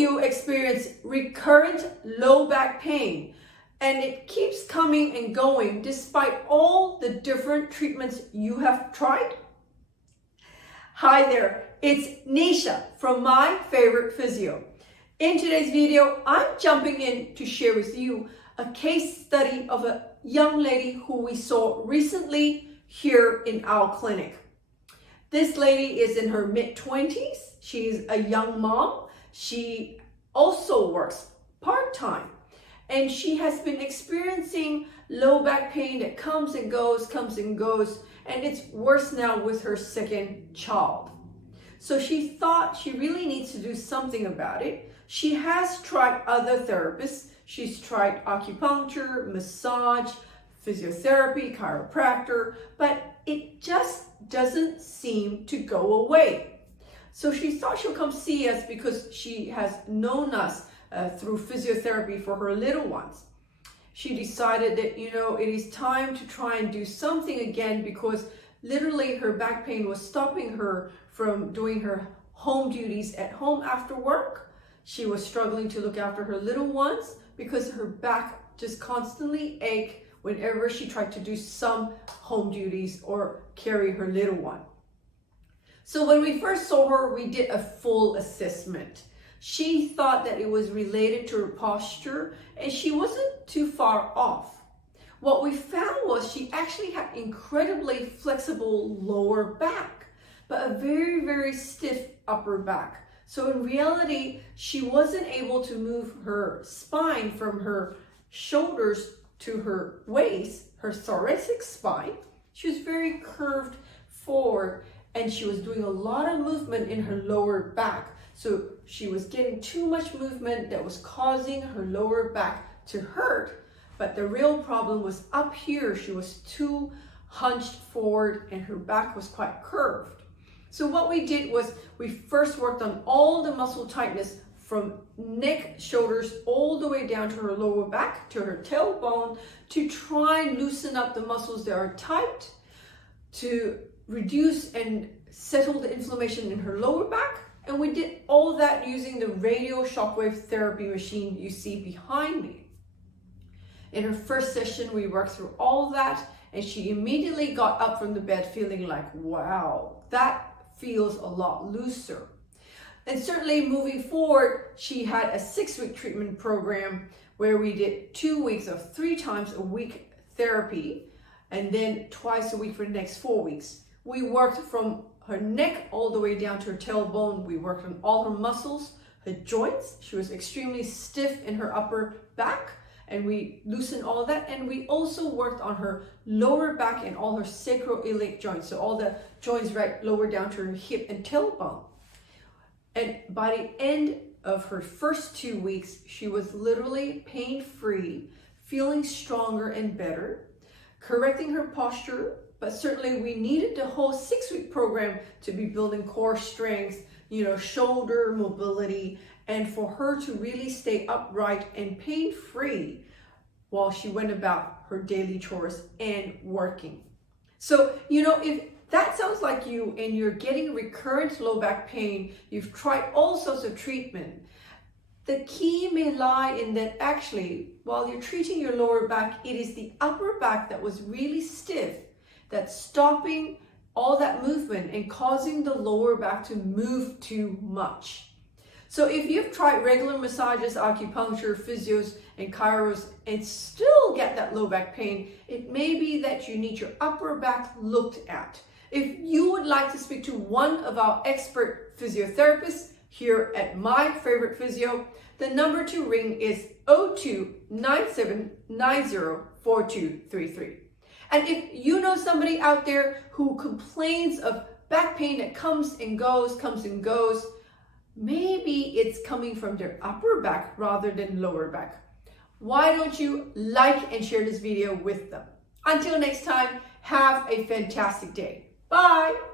you experience recurrent low back pain and it keeps coming and going despite all the different treatments you have tried? Hi there, it's Neesha from My Favorite Physio. In today's video, I'm jumping in to share with you a case study of a young lady who we saw recently here in our clinic. This lady is in her mid-20s. She's a young mom. She also works part-time, and she has been experiencing low back pain that comes and goes, and it's worse now with her second child. So she thought she really needs to do something about it. She has tried other therapists. She's tried acupuncture, massage, physiotherapy, chiropractor, but it just doesn't seem to go away. So she thought she'll come see us because she has known us through physiotherapy for her little ones. She decided that, it is time to try and do something again because literally her back pain was stopping her from doing her home duties at home after work. She was struggling to look after her little ones because her back just constantly ached whenever she tried to do some home duties or carry her little one. So when we first saw her, we did a full assessment. She thought that it was related to her posture, and she wasn't too far off. What we found was she actually had incredibly flexible lower back, but a very, very stiff upper back. So in reality, she wasn't able to move her spine from her shoulders to her waist, her thoracic spine. She was very curved forward, and she was doing a lot of movement in her lower back. So she was getting too much movement that was causing her lower back to hurt. But the real problem was up here. She was too hunched forward and her back was quite curved. So what we did was we first worked on all the muscle tightness from neck, shoulders, all the way down to her lower back, to her tailbone, to try and loosen up the muscles that are tight, to reduce and settle the inflammation in her lower back. And we did all that using the radio shockwave therapy machine you see behind me. In her first session, we worked through all that, and she immediately got up from the bed feeling like, wow, that feels a lot looser. And certainly moving forward, she had a 6-week treatment program where we did 2 weeks of 3 times a week therapy, and then twice a week for the next 4 weeks. We worked from her neck all the way down to her tailbone. We worked on all her muscles, her joints. She was extremely stiff in her upper back, and we loosened all that. And we also worked on her lower back and all her sacroiliac joints, so all the joints right lower down to her hip and tailbone. And by the end of her first 2 weeks, she was literally pain-free, feeling stronger and better, correcting her posture. But certainly we needed the whole 6-week program to be building core strength, shoulder mobility, and for her to really stay upright and pain-free while she went about her daily chores and working. So, if that sounds like you and you're getting recurrent low back pain, you've tried all sorts of treatment, the key may lie in that actually, while you're treating your lower back, it is the upper back that was really stiff that's stopping all that movement and causing the lower back to move too much. So if you've tried regular massages, acupuncture, physios, and chiros and still get that low back pain, it may be that you need your upper back looked at. If you would like to speak to one of our expert physiotherapists here at My Favorite Physio, the number to ring is 02-9790-4233. And if you know somebody out there who complains of back pain that comes and goes, maybe it's coming from their upper back rather than lower back. Why don't you like and share this video with them? Until next time, have a fantastic day. Bye.